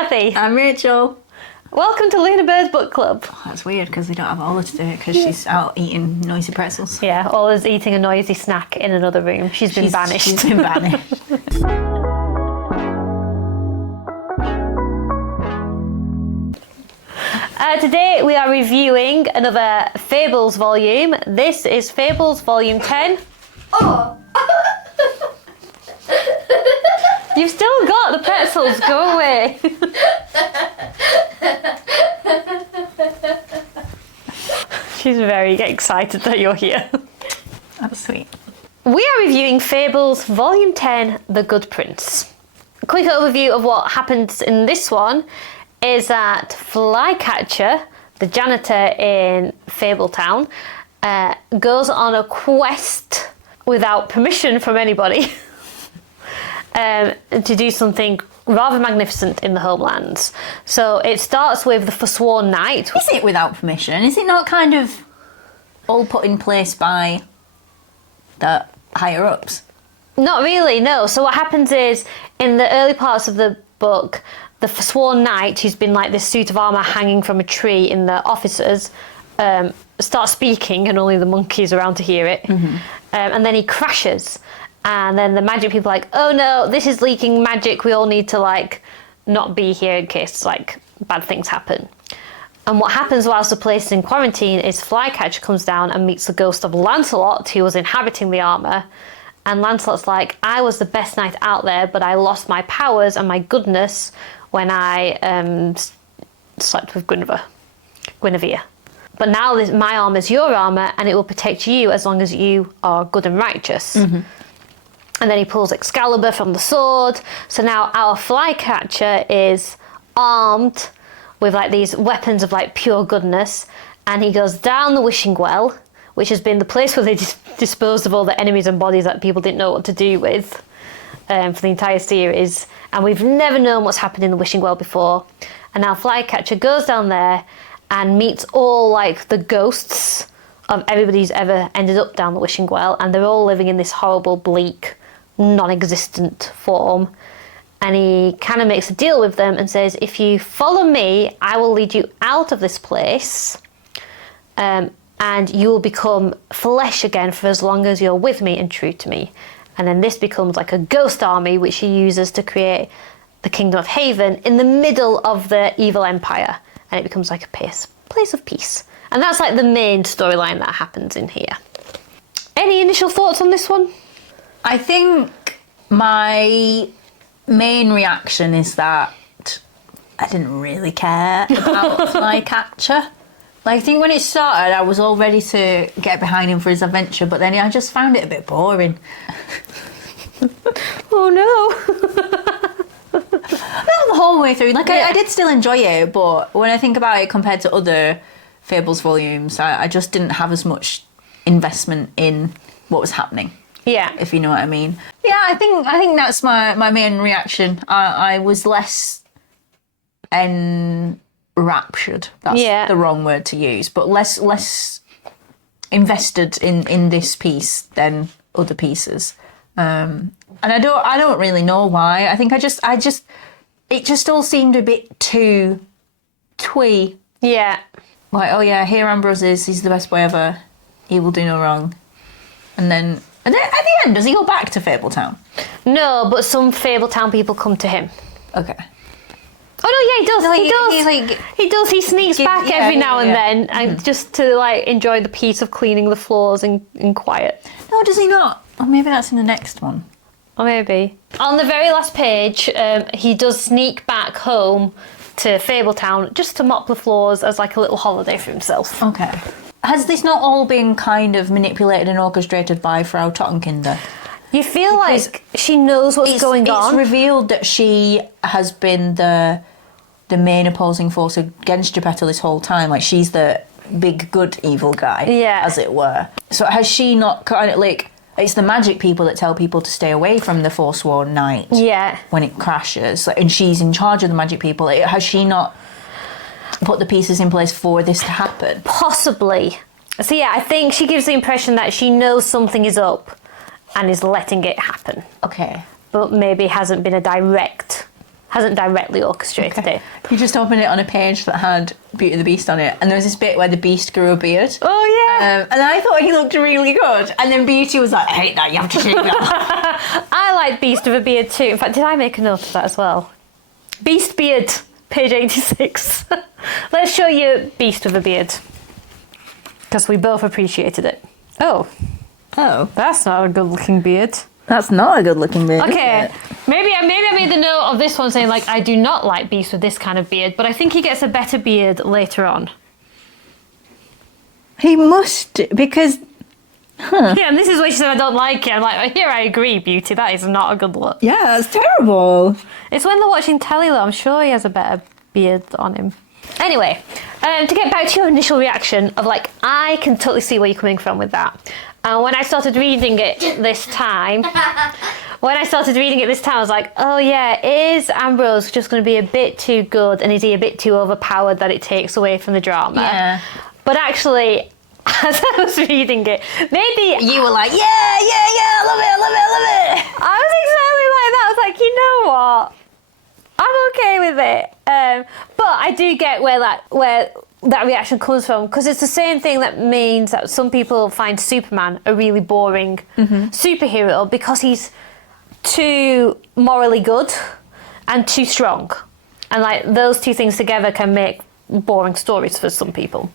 Cathy. I'm Rachel. Welcome to Luna Bird's Book Club. Oh, that's weird because we don't have Ola to do it because she's out eating noisy pretzels. Yeah, Ola's eating a noisy snack in another room. She's been banished. She's been banished. Today we are reviewing another Fables volume. This is Fables Volume 10. Oh! You've still got the pretzels, go away. She's very excited that you're here. That's sweet. We are reviewing Fables Volume 10, The Good Prince. A quick overview of what happens in this one is that Flycatcher, the janitor in Fabletown, goes on a quest without permission from anybody to do something rather magnificent in the homelands. So it starts with the Forsworn Knight. Is it without permission? Is it not kind of all put in place by the higher ups? Not really, no. So what happens is, in the early parts of the book, the Forsworn Knight, who's been like this suit of armour hanging from a tree in the officers, starts speaking, and only the monkey's around to hear it. Mm-hmm. And then he crashes. And then the magic people are like, oh no, this is leaking magic. We all need to like not be here in case like bad things happen. And what happens whilst the place is in quarantine is Flycatcher comes down and meets the ghost of Lancelot, who was inhabiting the armour. And Lancelot's like, I was the best knight out there, but I lost my powers and my goodness when I slept with Guinevere. But now my armour is your armour, and it will protect you as long as you are good and righteous. Mm-hmm. And then he pulls Excalibur from the sword. So now our Flycatcher is armed with like these weapons of like pure goodness, and he goes down the wishing well, which has been the place where they disposed of all the enemies and bodies that people didn't know what to do with for the entire series. And we've never known what's happened in the wishing well before. And now Flycatcher goes down there and meets all like the ghosts of everybody who's ever ended up down the wishing well, and they're all living in this horrible, bleak, non-existent form. And he kind of makes a deal with them and says, if you follow me, I will lead you out of this place, and you will become flesh again for as long as you're with me and true to me. And then this becomes like a ghost army, which he uses to create the Kingdom of Haven in the middle of the evil empire. And it becomes like a place of peace. And that's like the main storyline that happens in here. Any initial thoughts on this one? I think my main reaction is that I didn't really care about Flycatcher. Like, I think when it started, I was all ready to get behind him for his adventure, but then I just found it a bit boring. Oh no. Not the whole way through. Like, I did still enjoy it, but when I think about it compared to other Fables volumes, I just didn't have as much investment in what was happening. Yeah. If you know what I mean. Yeah, I think that's my main reaction. I was less enraptured. That's the wrong word to use, but less invested in this piece than other pieces. And I don't really know why. I think it just all seemed a bit too twee. Yeah. Like, oh yeah, here Ambrose is, he's the best boy ever. He will do no wrong. And then at the end, does he go back to Fabletown? No, but some Fabletown people come to him. Okay. Oh no, yeah, he does. No, he does. He sneaks back every now and then, and just to like enjoy the peace of cleaning the floors in quiet. No, does he not? Or maybe that's in the next one. Or maybe. On the very last page, he does sneak back home to Fabletown just to mop the floors as like a little holiday for himself. Okay. Has this not all been kind of manipulated and orchestrated by Frau Tottenkinder? You feel like she knows what's going on. It's revealed that she has been the main opposing force against Geppetto this whole time. Like, she's the big good evil guy, as it were. So has she not kind of like... It's the magic people that tell people to stay away from the Forsworn Knight when it crashes. And she's in charge of the magic people. Has she not put the pieces in place for this to happen? Possibly. So yeah, I think she gives the impression that she knows something is up and is letting it happen. Okay. But maybe hasn't been a direct hasn't directly orchestrated it. You just opened it on a page that had Beauty and the Beast on it, and there was this bit where the Beast grew a beard. Oh yeah. And I thought he looked really good, and then Beauty was like, I hate that, you have to shave that. I like Beast with a beard too. In fact, did I make a note of that as well? Beast beard, page 86. Let's show you Beast with a beard. Because we both appreciated it. Oh, that's not a good looking beard. That's not a good looking beard. Okay, maybe I made the note of this one saying like I do not like Beast with this kind of beard, but I think he gets a better beard later on. He must, because... Yeah, and this is why she said I don't like it. I'm like, here I agree, Beauty, that is not a good look. Yeah, that's terrible. It's when they're watching telly though, I'm sure he has a better beard on him. Anyway, to get back to your initial reaction of like, I can totally see where you're coming from with that. And when I started reading it this time, I was like, oh yeah, is Ambrose just going to be a bit too good, and is he a bit too overpowered that it takes away from the drama? Yeah. But actually, as I was reading it, maybe... You were like, yeah, I love it. I was exactly like that. I was like, you know what? I'm okay with it. But I do get where that reaction comes from, because it's the same thing that means that some people find Superman a really boring superhero because he's too morally good and too strong, and like those two things together can make boring stories for some people.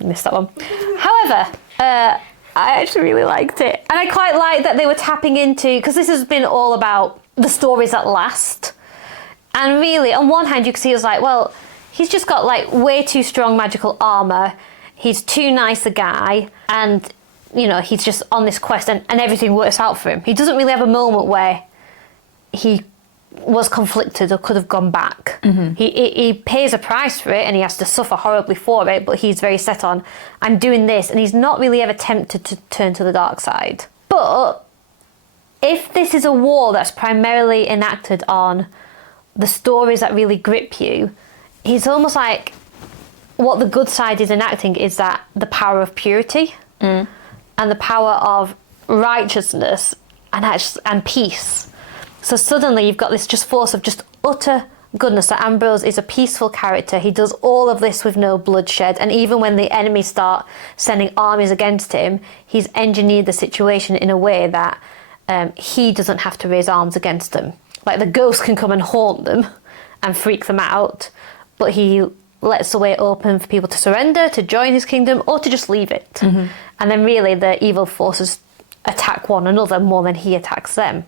Missed that one. However, I actually really liked it, and I quite like that they were tapping into, because this has been all about the stories that last. And really, on one hand, you can see it's like, well, he's just got like way too strong magical armor. He's too nice a guy, and you know, he's just on this quest, and everything works out for him. He doesn't really have a moment where he was conflicted or could have gone back. He pays a price for it, and he has to suffer horribly for it, but he's very set on, I'm doing this, and he's not really ever tempted to turn to the dark side. But if this is a war that's primarily enacted on the stories that really grip you, he's almost like what the good side is enacting is that the power of purity and the power of righteousness and peace. So suddenly you've got this just force of just utter goodness, that Ambrose is a peaceful character. He does all of this with no bloodshed, and even when the enemy start sending armies against him, he's engineered the situation in a way that he doesn't have to raise arms against them. Like the ghosts can come and haunt them and freak them out, but he lets the way open for people to surrender, to join his kingdom, or to just leave it. And then really the evil forces attack one another more than he attacks them.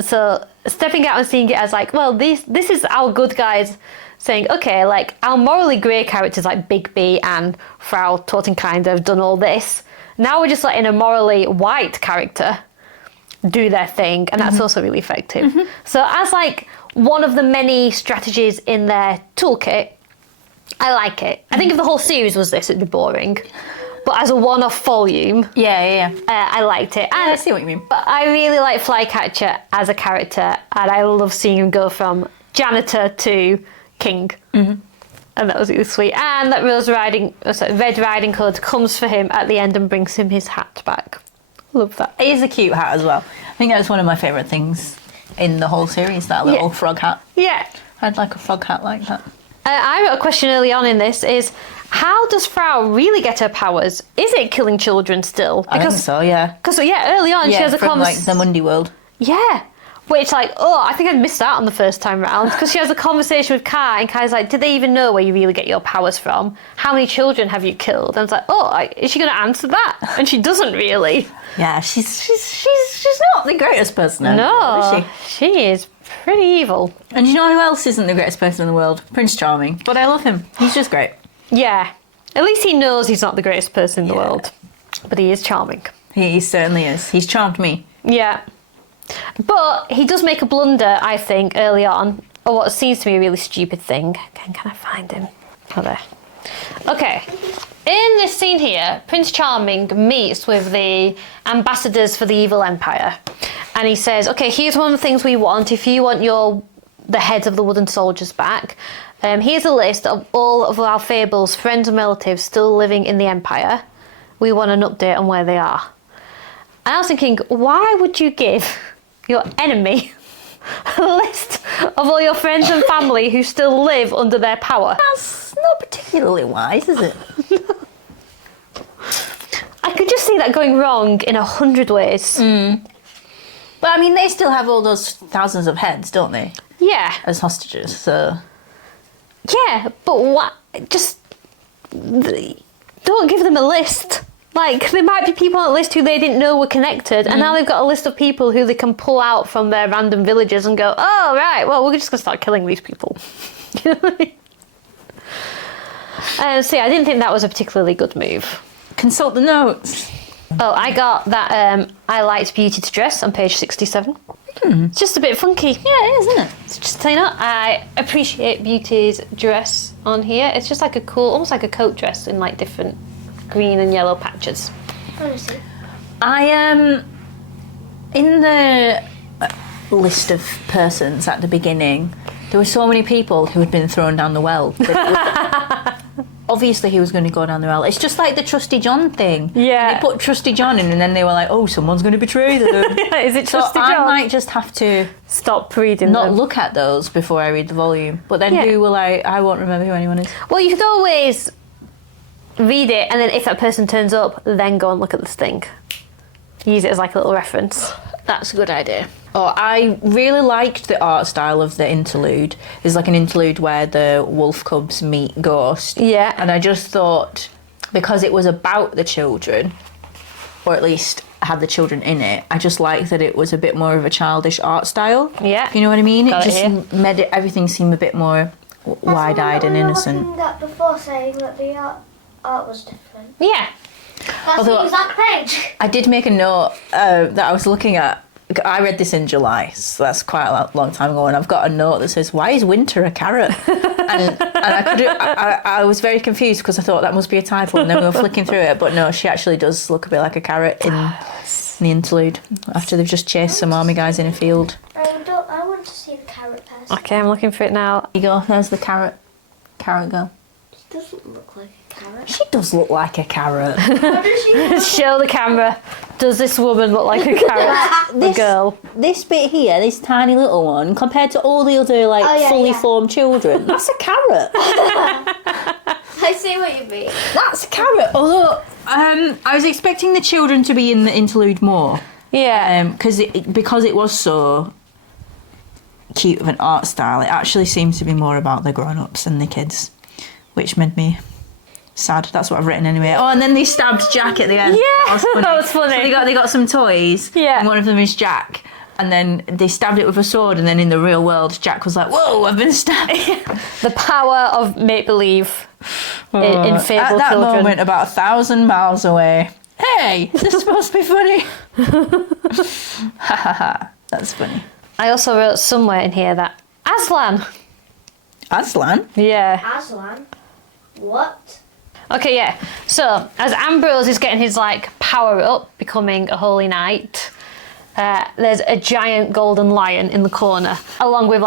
So stepping out and seeing it as like, well, this is our good guys saying, okay, like our morally grey characters like Big B and Frau Totenkind have done all this. Now we're just letting a morally white character do their thing, and that's also really effective. So as like one of the many strategies in their toolkit, I like it. I think if the whole series was this, it'd be boring. But as a one-off volume, I liked it. And I see what you mean. But I really like Flycatcher as a character, and I love seeing him go from janitor to king. And that was really sweet. And that Red Riding Hood comes for him at the end and brings him his hat back. Love that. It is a cute hat as well. I think that's one of my favourite things in the whole series, that little frog hat. Yeah. I'd like a frog hat like that. I wrote a question early on in this is, how does Frau really get her powers? Is it killing children still? I think so, yeah. Because, early on she has a from like the Mundy world. Yeah. Which, like, I think I missed out on the first time round, because she has a conversation with Kai, and Kai's like, do they even know where you really get your powers from? How many children have you killed? And it's like, is she going to answer that? And she doesn't really. Yeah, she's not the greatest person in the world, is she? She is pretty evil. And you know who else isn't the greatest person in the world? Prince Charming. But I love him. He's just great. Yeah. At least he knows he's not the greatest person in the world. But he is charming. He certainly is. He's charmed me. Yeah. But he does make a blunder, I think, early on, or what seems to be a really stupid thing. Can I find him? Oh, there. Okay. In this scene here, Prince Charming meets with the ambassadors for the evil empire. And he says, okay, here's one of the things we want. If you want the heads of the wooden soldiers back, here's a list of all of our Fables friends and relatives still living in the empire. We want an update on where they are. And I was thinking, why would you give your enemy a list of all your friends and family who still live under their power. That's not particularly wise, is it? I could just see that going wrong in 100 ways. But I mean, they still have all those thousands of heads, don't they? Yeah. As hostages, so... Yeah, but what? Just don't give them a list. Like, there might be people on the list who they didn't know were connected, and now they've got a list of people who they can pull out from their random villages and go, oh, right, well, we're just going to start killing these people. You know what I mean? So, yeah, I didn't think that was a particularly good move. Consult the notes. Oh, I got that I liked Beauty to Dress on page 67. It's just a bit funky. Yeah, it is, isn't it? It's just, you know, I appreciate Beauty's dress on here. It's just like a cool, almost like a coat dress in like different green and yellow patches. Honestly. I in the list of persons at the beginning, there were so many people who had been thrown down the well. Obviously he was going to go down the well. It's just like the Trusty John thing. Yeah. They put Trusty John in and then they were like, oh, someone's going to betray them. Is it So Trusty I John? might just have to Stop reading not them. look at those before I read the volume. But then Yeah. who will I won't remember who anyone is. Well, you could always read it, and then if that person turns up, then go and look at this thing. Use it as like a little reference. That's a good idea. Oh, I really liked the art style of the interlude. There's like an interlude where the wolf cubs meet Ghost. Yeah. And I just thought, because it was about the children, or at least had the children in it, I just liked that it was a bit more of a childish art style. Yeah. You know what I mean? Got it it here. just made everything seem a bit more wide-eyed and innocent. We were looking at before, saying that the art was different. Yeah. That's Although- the exact page. I did make a note that I was looking at. I read this in July, so that's quite a long time ago, and I've got a note that says, "Why is winter a carrot?" and I was very confused because I thought that must be a typo, and then we were flicking through it, but no, she actually does look a bit like a carrot in the interlude after they've just chased some army guys in a field. I want to see the carrot person. Okay, I'm looking for it now. There you go. There's the carrot girl. She doesn't look like a carrot. She does look like a carrot. How does she look? Show the camera. Does this woman look like a carrot? The girl. This bit here, this tiny little one, compared to all the other fully formed children, that's a carrot. I see what you mean. That's a carrot. Although I was expecting the children to be in the interlude more, Yeah. because it was so cute of an art style. It actually seems to be more about the grown-ups than the kids, which made me sad. That's what I've written anyway. Oh, and then they stabbed Jack at the end. Yeah, that was funny. that was funny. So they got some toys. Yeah. And one of them is Jack. And then they stabbed it with a sword, and then in the real world, Jack was like, "Whoa, I've been stabbed." The power of make-believe in Fable At that children. moment, about 1,000 miles away. Hey, this is supposed to be funny. Ha ha ha. That's funny. I also wrote somewhere in here that Aslan. Aslan? Yeah. Aslan? What? Okay, yeah. So, as Ambrose is getting his power up, becoming a holy knight, there's a giant golden lion in the corner, along with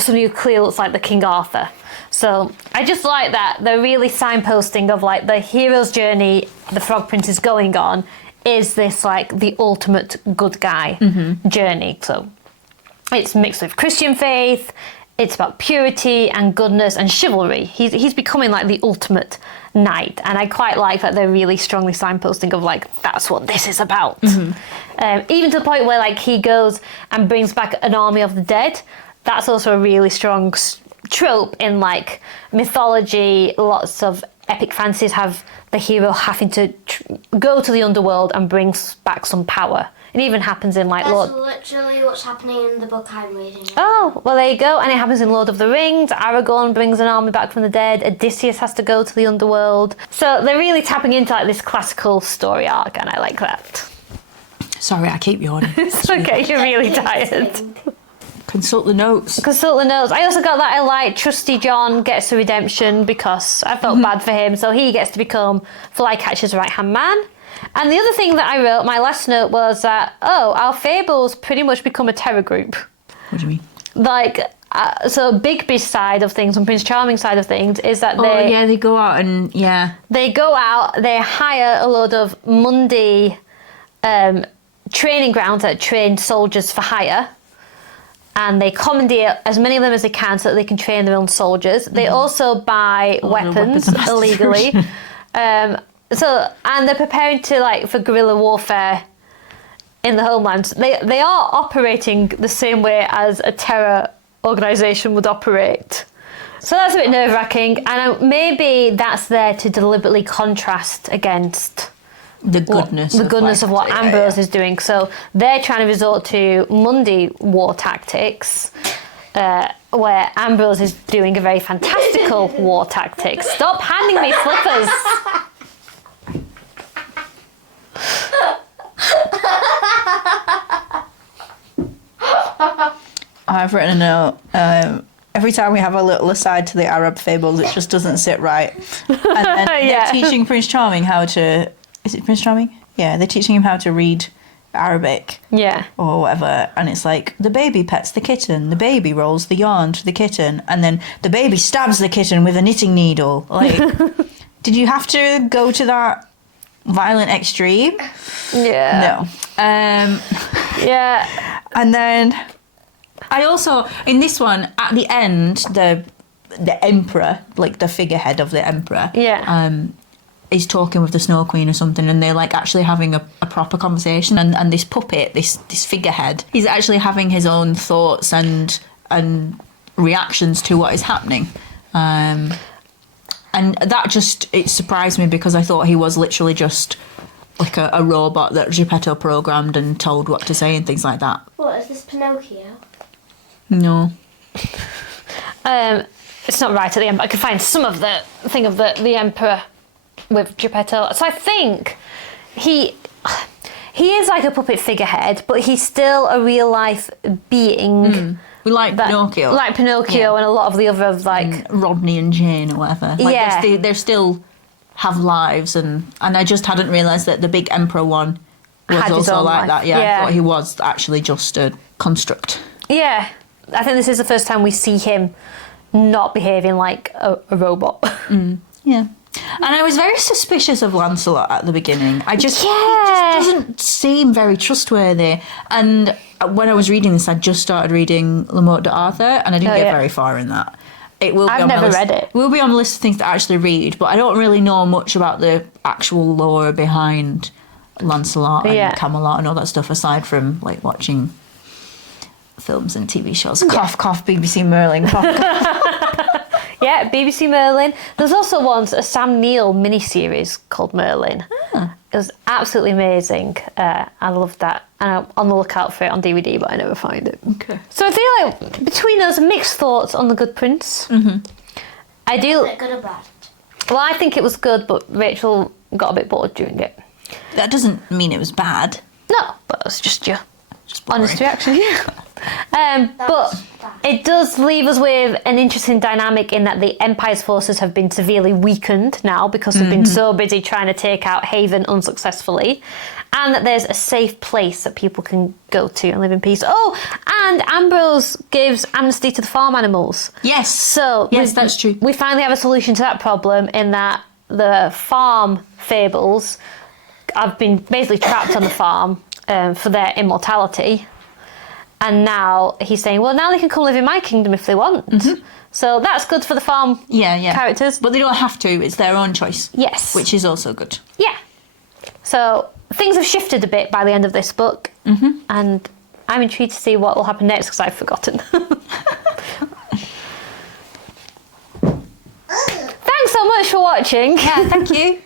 somebody who clearly looks like the King Arthur. So I just like that they're really signposting of the hero's journey the Frog Prince is going on is this the ultimate good guy journey. So it's mixed with Christian faith. It's about purity and goodness and chivalry. He's becoming the ultimate knight, and I quite like that they're really strongly signposting of that's what this is about. Even to the point where he goes and brings back an army of the dead. That's also a really strong trope in mythology. Lots of epic fantasies have the hero having to go to the underworld and bring back some power. It even happens in That's Lord. literally what's happening in the book I'm reading. Oh, well, there you go. And it happens in Lord of the Rings. Aragorn brings an army back from the dead. Odysseus has to go to the underworld. So they're really tapping into this classical story arc, and I like that. Sorry, I keep yawning. It's okay, you're really tired. Consult the notes. Consult the notes. I also got that I like Trusty John gets a redemption because I felt bad for him, so he gets to become Flycatcher's right-hand man. And the other thing that I wrote, my last note, was that, our Fables pretty much become a terror group. What do you mean? So Bigby's side of things and Prince Charming's side of things is that they go out and, they go out, they hire a load of Mundy training grounds that train soldiers for hire. and they commandeer as many of them as they can so that they can train their own soldiers. They also buy weapons illegally. And they're preparing to for guerrilla warfare in the homeland. They are operating the same way as a terror organisation would operate. So that's a bit nerve-wracking, and maybe that's there to deliberately contrast against the goodness of what Ambrose is doing. So they're trying to resort to Monday war tactics, where Ambrose is doing a very fantastical war tactic. Stop handing me slippers. I've written a note. Every time we have a little aside to the Arab fables, it just doesn't sit right. And then they're teaching Prince Charming how to... Is it Prince Charming? Yeah, they're teaching him how to read Arabic. Yeah. Or whatever. And it's like, the baby pets the kitten, the baby rolls the yarn to the kitten, and then the baby stabs the kitten with a knitting needle. Like, did you have to go to that violent extreme? Yeah. No. Yeah. And then... I also, in this one, at the end, the emperor, like the figurehead of the emperor, is talking with the Snow Queen or something, and they're actually having a proper conversation. And this puppet, this figurehead, he's actually having his own thoughts and reactions to what is happening. And that it surprised me, because I thought he was literally just like a robot that Geppetto programmed and told what to say and things like that. What, is this Pinocchio? No. It's not right at the end, but I could find some of the thing of the emperor with Geppetto. So I think he is like a puppet figurehead, but he's still a real life being. Like Pinocchio. Like Pinocchio and a lot of the other Rodney and Jane or whatever. They still have lives, and I just hadn't realised that the big emperor one was also like that. Yeah, I thought he was actually just a construct. Yeah. I think this is the first time we see him not behaving like a robot. Yeah. And I was very suspicious of Lancelot at the beginning. He just doesn't seem very trustworthy. And when I was reading this, I just started reading Le Morte d'Arthur, and I didn't get very far in that. I've never read it. It will be on the list of things to actually read, but I don't really know much about the actual lore behind Lancelot and Camelot and all that stuff, aside from watching films and TV shows. Cough, cough, BBC Merlin. Cough, cough. Yeah, BBC Merlin. There's also once a Sam Neill miniseries called Merlin. It was absolutely amazing. I loved that. And I'm on the lookout for it on DVD, but I never find it. Okay. So I feel between us, mixed thoughts on The Good Prince. I do... Is it good or bad? Well, I think it was good, but Rachel got a bit bored during it. That doesn't mean it was bad. No, but it's just your honest reaction. But it does leave us with an interesting dynamic in that the Empire's forces have been severely weakened now because they've been so busy trying to take out Haven unsuccessfully, and that there's a safe place that people can go to and live in peace. Oh, and Ambrose gives amnesty to the farm animals. Yes. So that's true. We finally have a solution to that problem in that the farm Fables have been basically trapped on the farm for their immortality. And now he's saying, well, now they can come live in my kingdom if they want. So that's good for the farm characters. But they don't have to. It's their own choice. Yes. Which is also good. Yeah. So things have shifted a bit by the end of this book. And I'm intrigued to see what will happen next because I've forgotten. Thanks so much for watching. Yeah, thank you.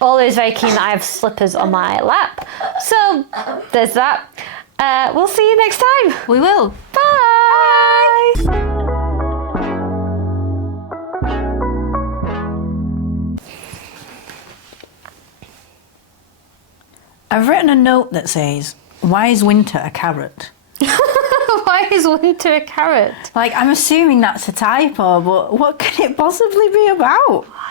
Always very keen that I have slippers on my lap. So there's that. We'll see you next time. We will. Bye. I've written a note that says, why is winter a carrot? Why is winter a carrot? I'm assuming that's a typo, but what can it possibly be about?